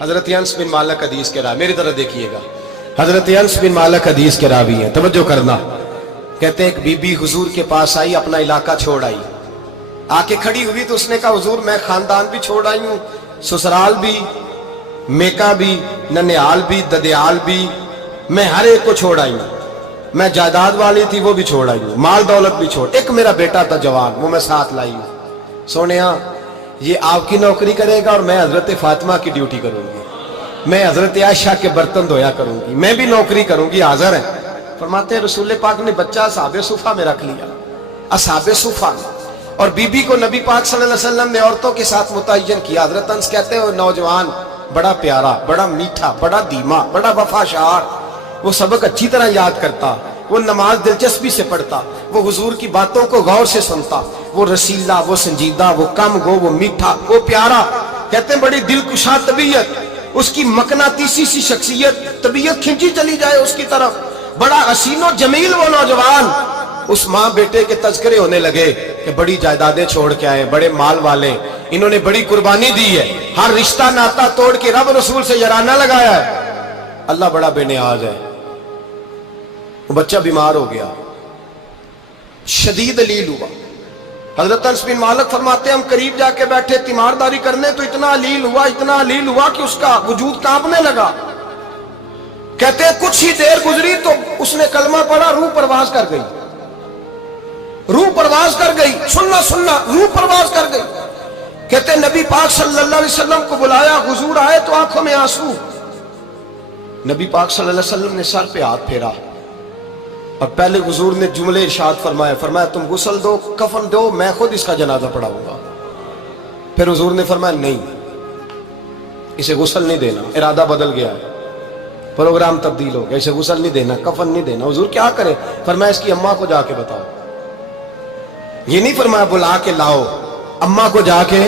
حضرت انس بن مالک حدیث کے راوی، میری طرف دیکھیے گا، حضرت انس بن مالک حدیث کے راوی ہیں، توجہ کرنا۔ کہتے ہیں ایک بی بی حضور کے پاس آئی، اپنا علاقہ چھوڑ آئی، آ کے کھڑی ہوئی تو اس نے کہا حضور میں خاندان بھی چھوڑ آئی ہوں، سسرال بھی، میکا بھی، ننیال بھی، ددیال بھی، میں ہر ایک کو چھوڑ آئی ہوں، میں جائیداد والی تھی وہ بھی چھوڑ آئی ہوں، مال دولت بھی چھوڑ، ایک میرا بیٹا تھا جوان وہ میں ساتھ لائی ہوں۔ سونیا یہ آپ کی نوکری کرے گا اور میں حضرت فاطمہ کی ڈیوٹی کروں گی، میں حضرت عائشہ کے برتن دھویا کروں گی، میں بھی نوکری کروں گی، حاضر ہے۔ فرماتے ہیں رسول پاک نے بچہ اصحاب صفہ میں رکھ لیا، اصحاب صفہ میں، اور بی بی کو نبی پاک صلی اللہ علیہ وسلم نے عورتوں کے ساتھ متعین کیا۔ حضرت انس کہتے ہیں وہ نوجوان بڑا پیارا، بڑا میٹھا، بڑا دھیما، بڑا وفاشار، وہ سبق اچھی طرح یاد کرتا، وہ نماز دلچسپی سے پڑھتا، وہ حضور کی باتوں کو غور سے سنتا، وہ رسیلا، وہ سنجیدہ، وہ کم گو، وہ میٹھا، وہ پیارا۔ کہتے ہیں بڑی دلکشا طبیعت، اس کی مقناطیسی سی شخصیت، طبیعت کھنچی چلی جائے اس کی طرف، بڑا حسین و جمیل وہ نوجوان۔ اس ماں بیٹے کے تذکرے ہونے لگے کہ بڑی جائیدادیں چھوڑ کے آئے، بڑے مال والے، انہوں نے بڑی قربانی دی ہے، ہر رشتہ ناتا توڑ کے رب رسول سے یارانہ لگایا ہے، اللہ بڑا بے نیاز ہے۔ وہ بچہ بیمار ہو گیا، شدید علیل ہوا۔ حضرت انس بن مالک فرماتے ہیں ہم قریب جا کے بیٹھے تیمارداری کرنے تو اتنا علیل ہوا کہ اس کا وجود کانپنے لگا۔ کہتے ہیں کچھ ہی دیر گزری تو اس نے کلمہ پڑھا، روح پرواز کر گئی، روح پرواز کر گئی، سننا روح پرواز کر گئی۔ کہتے ہیں نبی پاک صلی اللہ علیہ وسلم کو بلایا، حضور آئے تو آنکھوں میں آنسو۔ نبی پاک صلی اللہ علیہ وسلم نے سر پہ ہاتھ پھیرا اور پہلے حضور نے جملے ارشاد فرمایا تم غسل دو، کفن دو، میں خود اس کا جنازہ پڑھاؤں گا۔ پھر حضور نے فرمایا نہیں، اسے غسل نہیں دینا، ارادہ بدل گیا ہے، پروگرام تبدیل ہو گیا، اسے غسل نہیں دینا، کفن نہیں دینا۔ حضور کیا کرے؟ فرمایا اس کی اماں کو جا کے بتاؤ۔ یہ نہیں فرمایا بلا کے لاؤ، اماں کو جا کے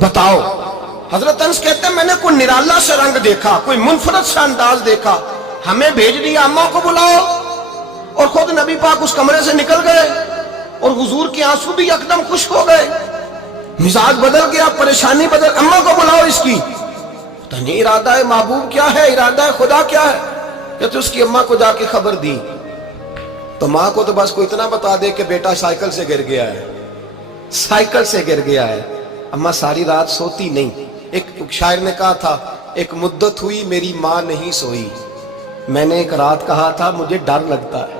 بتاؤ۔ حضرت انس کہتے ہیں میں نے کوئی نرالا سا رنگ دیکھا، کوئی منفرد سا انداز دیکھا، ہمیں بھیج دیا اماں کو بلاؤ، اور خود نبی پاک اس کمرے سے نکل گئے اور حضور کے آنسو بھی یکدم خشک ہو گئے، مزاج بدل گیا، پریشانی بدل، اماں کو بلاؤ اس کی۔ پتہ نہیں ارادہ ہے محبوب کیا ہے، ارادہ ہے خدا کیا ہے۔ کہتے اس کی اماں کو جا کے خبر دی تو ماں کو تو بس کوئی اتنا بتا دے کہ بیٹا سائیکل سے گر گیا ہے، سائیکل سے گر گیا ہے۔ اماں ساری رات سوتی نہیں۔ ایک شاعر نے کہا تھا ایک مدت ہوئی میری ماں نہیں سوئی، میں نے ایک رات کہا تھا مجھے ڈر لگتا ہے،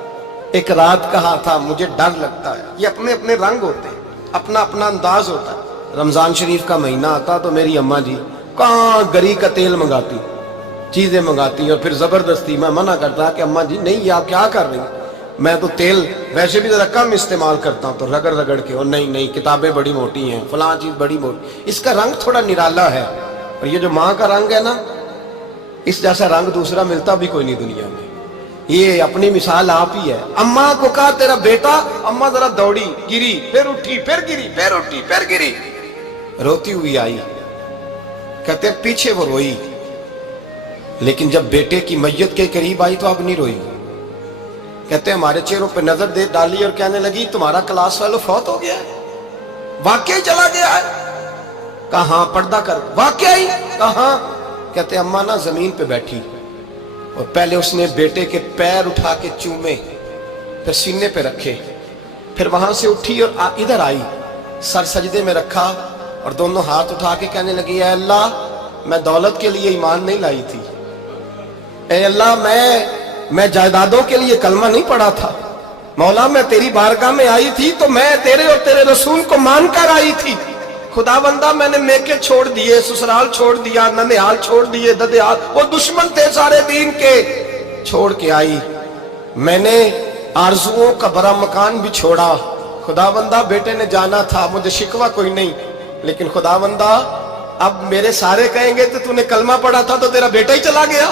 ایک رات کہا تھا مجھے ڈر لگتا ہے۔ یہ اپنے اپنے رنگ ہوتے ہیں، اپنا اپنا انداز ہوتا ہے۔ رمضان شریف کا مہینہ آتا تو میری اماں جی کہاں گری کا تیل منگاتی، چیزیں منگاتی، اور پھر زبردستی میں منع کرتا کہ اماں جی نہیں یہ آپ کیا کر رہی ہیں، میں تو تیل ویسے بھی ذرا کم استعمال کرتا ہوں، تو رگڑ رگڑ کے، اور نہیں کتابیں بڑی موٹی ہیں، فلاں چیز بڑی موٹی، اس کا رنگ تھوڑا نرالا ہے۔ اور یہ جو ماں کا رنگ ہے نا، اس جیسا رنگ دوسرا ملتا بھی کوئی نہیں دنیا میں۔ یہ اپنی مثال آپ ہی ہے۔ اماں کو کہا تیرا بیٹا، اماں ذرا دوڑی، گری، پھر اٹھی، پھر گری، پھر اٹھی، پھر گری، روتی ہوئی آئی۔ کہتے ہیں پیچھے وہ روئی، لیکن جب بیٹے کی میت کے قریب آئی تو اب نہیں روئی۔ کہتے ہیں ہمارے چہروں پہ نظر دے ڈالی اور کہنے لگی تمہارا کلاس فیلو فوت ہو گیا ہے، واقعی چلا گیا ہے؟ کہاں پردہ کر، واقعی کہاں؟ کہتے ہیں اماں نا زمین پہ بیٹھی اور پہلے اس نے بیٹے کے پیر اٹھا کے چومے، پھر سینے پہ رکھے، پھر وہاں سے اٹھی اور ادھر آئی، سر سجدے میں رکھا اور دونوں ہاتھ اٹھا کے کہنے لگی اے اللہ میں دولت کے لیے ایمان نہیں لائی تھی، اے اللہ میں جائیدادوں کے لیے کلمہ نہیں پڑھا تھا، مولا میں تیری بارگاہ میں آئی تھی تو میں تیرے اور تیرے رسول کو مان کر آئی تھی، خدا بندہ میں نے میکے چھوڑ دیے، سسرال چھوڑ دیا، ننیال چھوڑ دیے، ددیال، وہ دشمن تھے سارے دین کے، چھوڑ کے آئی، میں نے آرزوؤں کا بڑا مکان بھی چھوڑا، خدا بندہ بیٹے نے جانا تھا، مجھے شکوہ کوئی نہیں، لیکن خدا بندہ اب میرے سارے کہیں گے تو نے کلمہ پڑھا تھا تو تیرا بیٹا ہی چلا گیا۔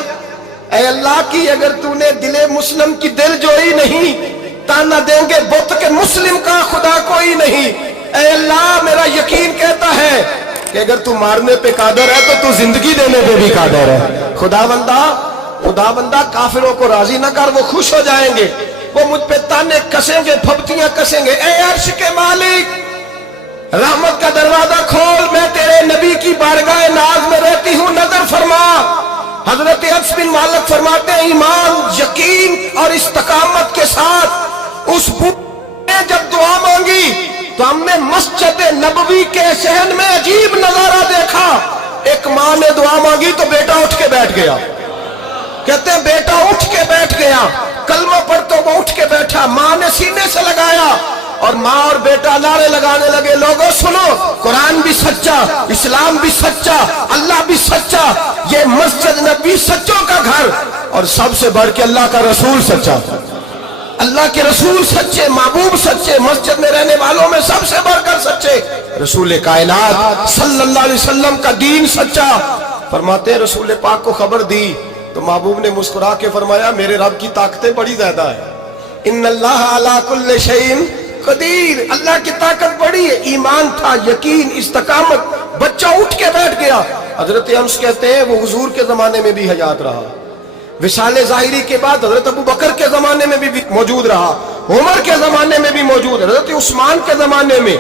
اے اللہ کی اگر نے دل مسلم کی دل جوئی نہیں، تانا دیں گے بت کے مسلم کا خدا کوئی نہیں۔ اے اللہ میرا یقین کہتا ہے کہ اگر تو مارنے پہ قادر ہے تو زندگی دینے پہ بھی قادر ہے۔ خدا بندہ کافروں کو راضی نہ کر، وہ خوش ہو جائیں گے، وہ مجھ پہ تانے کسیں گے، پھپتیاں کسیں گے۔ اے عرش کے مالک رحمت کا دروازہ کھول، میں تیرے نبی کی بارگاہ ناز میں رہتی ہوں، نظر فرما انس بن مالک فرماتے ہیں ایمان یقین اور استقامت کے ساتھ اس بوڑھے نے جب دعا مانگی تو ہم نے مسجد نبوی کے صحن میں عجیب نظارہ دیکھا. ایک ماں نے دعا مانگی تو بیٹا اٹھ کے بیٹھ گیا. کہتے ہیں بیٹا اٹھ کے بیٹھ گیا, کلمہ پڑھ تو وہ اٹھ کے بیٹھا, ماں نے سینے سے لگایا اور ماں اور بیٹا نعرے لگانے لگے, لوگوں سنو, قرآن بھی سچا, اسلام بھی سچا, اللہ بھی سچا, یہ مسجد نبی سچوں کا گھر, اور سب سے بڑھ کے اللہ کا رسول سچا, اللہ کے رسول سچے, محبوب سچے, مسجد میں رہنے والوں میں سب سے بڑھ کر سچے, رسول کائنات صلی اللہ علیہ وسلم کا دین سچا. فرماتے ہیں رسول پاک کو خبر دی تو محبوب نے مسکرا کے فرمایا میرے رب کی طاقتیں بڑی زیادہ ہیں, ان اللہ علی کل شیء قدیر, اللہ کی طاقت بڑی ہے. ایمان تھا, یقین, استقامت, بچہ اٹھ کے بیٹھ گیا. حضرت انس کہتے ہیں وہ حضور کے زمانے میں بھی حیات رہا, وصال ظاہری کے بعد حضرت ابو بکر کے زمانے میں بھی موجود رہا, عمر کے زمانے میں بھی موجود, حضرت عثمان کے زمانے میں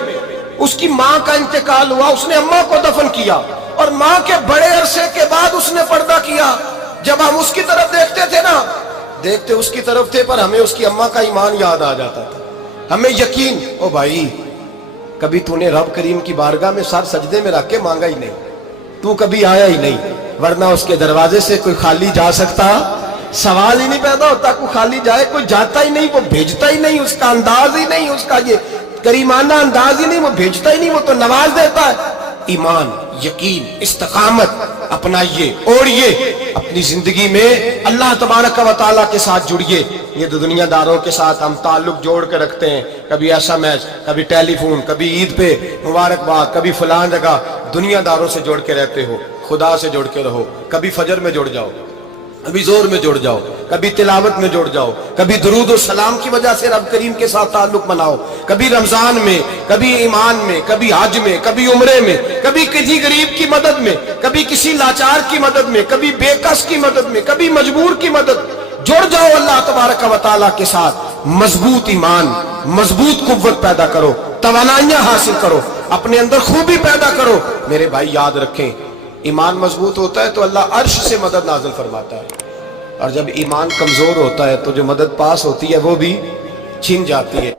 اس کی ماں کا انتقال ہوا, اس نے اماں کو دفن کیا اور ماں کے بڑے عرصے کے بعد اس نے پردہ کیا. جب ہم اس کی طرف دیکھتے تھے نا, دیکھتے اس کی طرف تھے پر ہمیں اس کی اماں کا ایمان یاد آ جاتا تھا, ہمیں یقین, او بھائی کبھی تو نے رب کریم کی بارگاہ میں سر سجدے میں رکھ کے مانگا ہی نہیں, تو کبھی آیا ہی نہیں, ورنہ اس کے دروازے سے کوئی خالی جا سکتا, سوال ہی نہیں پیدا ہوتا کوئی خالی جائے, کوئی جاتا ہی نہیں, وہ بھیجتا ہی نہیں, اس کا انداز ہی نہیں, اس کا یہ کریمانہ انداز ہی نہیں, وہ بھیجتا ہی نہیں, وہ تو نواز دیتا ہے. ایمان, یقین, استقامت اپنائیے, اوڑھیے اپنی زندگی میں, اللہ تبارک و تعالیٰ کے ساتھ جڑیے. یہ دنیا داروں کے ساتھ ہم تعلق جوڑ کے رکھتے ہیں, کبھی ایسا میچ, کبھی ٹیلی فون, کبھی عید پہ مبارکباد, کبھی فلان جگہ, دنیا داروں سے جوڑ کے رہتے ہو, خدا سے جوڑ کے رہو. کبھی فجر میں جڑ جاؤ, کبھی زور میں جڑ جاؤ, کبھی تلاوت میں جڑ جاؤ, کبھی درود و سلام کی وجہ سے رب کریم کے ساتھ تعلق بناؤ, کبھی رمضان میں, کبھی ایمان میں, کبھی حج میں, کبھی عمرے میں, کبھی کسی غریب کی مدد میں, کبھی کسی لاچار کی مدد میں, کبھی بے کس کی مدد میں, کبھی مجبور کی مدد. جڑ جاؤ اللہ تبارک و تعالیٰ کے ساتھ, مضبوط ایمان, مضبوط قوت پیدا کرو, توانائیاں حاصل کرو, اپنے اندر خوبی پیدا کرو. میرے بھائی یاد رکھیں, ایمان مضبوط ہوتا ہے تو اللہ عرش سے مدد نازل فرماتا ہے, اور جب ایمان کمزور ہوتا ہے تو جو مدد پاس ہوتی ہے وہ بھی چھن جاتی ہے.